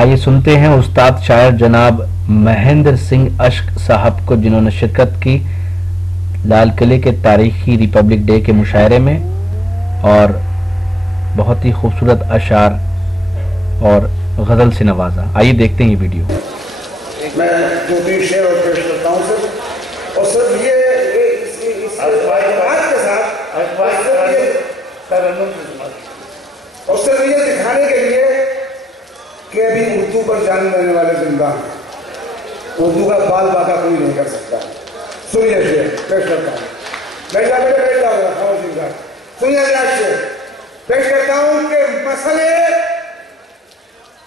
آئیے سنتے ہیں استاد شاعر جناب مہندر سنگھ اشک صاحب کو، جنہوں نے شرکت کی لال قلعے کے تاریخی ریپبلک ڈے کے مشاعرے میں اور بہت ہی خوبصورت اشعار اور غزل سے نوازا۔ آئیے دیکھتے ہیں یہ ویڈیو۔ میں دو تین شعر اور پیش کرتا ہوں سر، اور سر یہ اس کے ساتھ اور سر یہ دکھانے کے لیے کہ ابھی اردو پر جان لینے والے زندہ ہیں، اردو کا بال باقا کوئی نہیں کر سکتا۔ سنیے شعر پیش کرتا ہوں، بیٹھ جا سنیے شعر پیش کرتا ہوں کہ مسئلے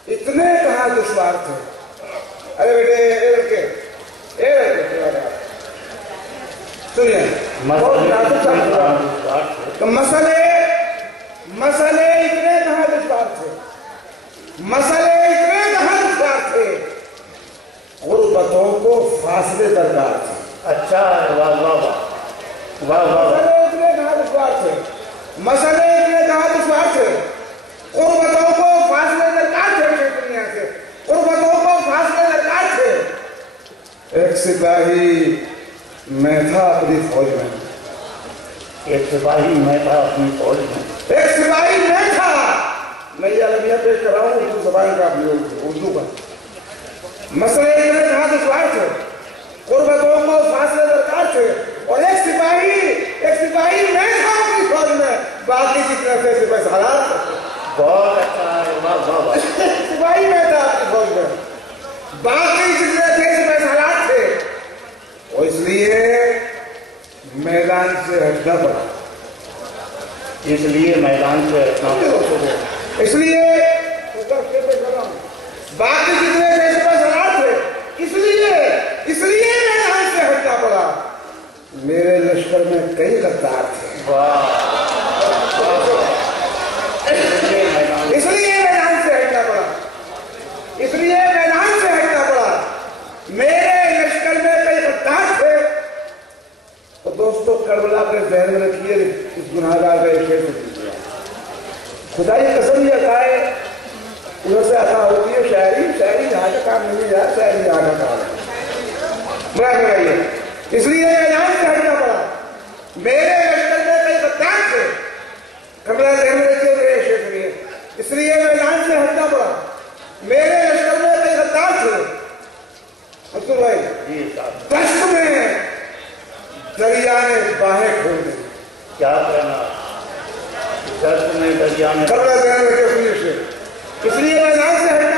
اتنے کہاں دشوار تھے۔ ارے بیٹے سنیے، مسئلے اتنے کہاں دشوار تھے، مسئلے اتنے کہاں دشوار تھے، غربتوں کو فاصلے درکار تھے۔ اچھا، واہ واہ واہ واہ۔ مسئلے اتنے کہاں دشوار تھے، مسئلے اتنے کہاں دشوار تھے، غربتوں کو فاصلے درکار تھے، دنیا سے غربتوں کو فاصلے درکار تھے۔ ایک سپاہی میں تھا اپنی فوج میں، ایک سپاہی میں تھا اپنی فوج میں، ایک سپاہی میں تھا۔ میں یہ المیہ پیش کر رہا ہوں اردو زبان کا، اپنی اردو کا۔ مسئلے اتنے کہاں دشوار تھے، غربتوں کو فاصلے درکار تھے، اور ایک سپاہی میں تھا اپنی فوج میں، باقی جتنے تھے سپاہی سالار تھے۔ بہت اچھا ہے، سپاہی میں تھا اپنی فوج میں، باقی جتنے تھے سپاہی سالار تھے، اور اس لیے میدان سے ہٹنا پڑا، اس لیے میدان سے ہٹنا پڑا، اس لیے باقی جتنے تھے سپاہی سالار تھے، اس لیے میدان سے ہٹنا پڑا۔ میرے لشکر میں کئی غدار تھے، اس لیے میدان سے ہٹنا پڑا، اس لیے میدان سے ہٹنا پڑا۔ میرے لشکر میں کئی غدار تھے۔ تو دوستو کربلا کے ذہن میں رکھیے، اس گناہگار کا ایک شعر کیجیے، خدا کی قسم یہ عطائے ادھر سے عطا ہوتی ہے۔ شاعری یہاں کا کام نہیں ہے، شاعری یہاں کا کام ہے۔ اس لیے میدان سے ہٹنا پڑا، میرے لشکر میں کئی غدار تھے۔ کربلا ذہن میں رکھیے، میرے شعر سنیے۔ اس لیے میدان سے ہٹنا پڑا، میرے لشکر میں کئی غدار تھے۔ حضور بھائی، دشت میں دریا نے باہیں کھول دی۔ کیا کہنا، دشت میں دریا نے، کربلا ذہن میں رکھیے، سنیے شعر۔ اس لیے میدان سے ہٹنا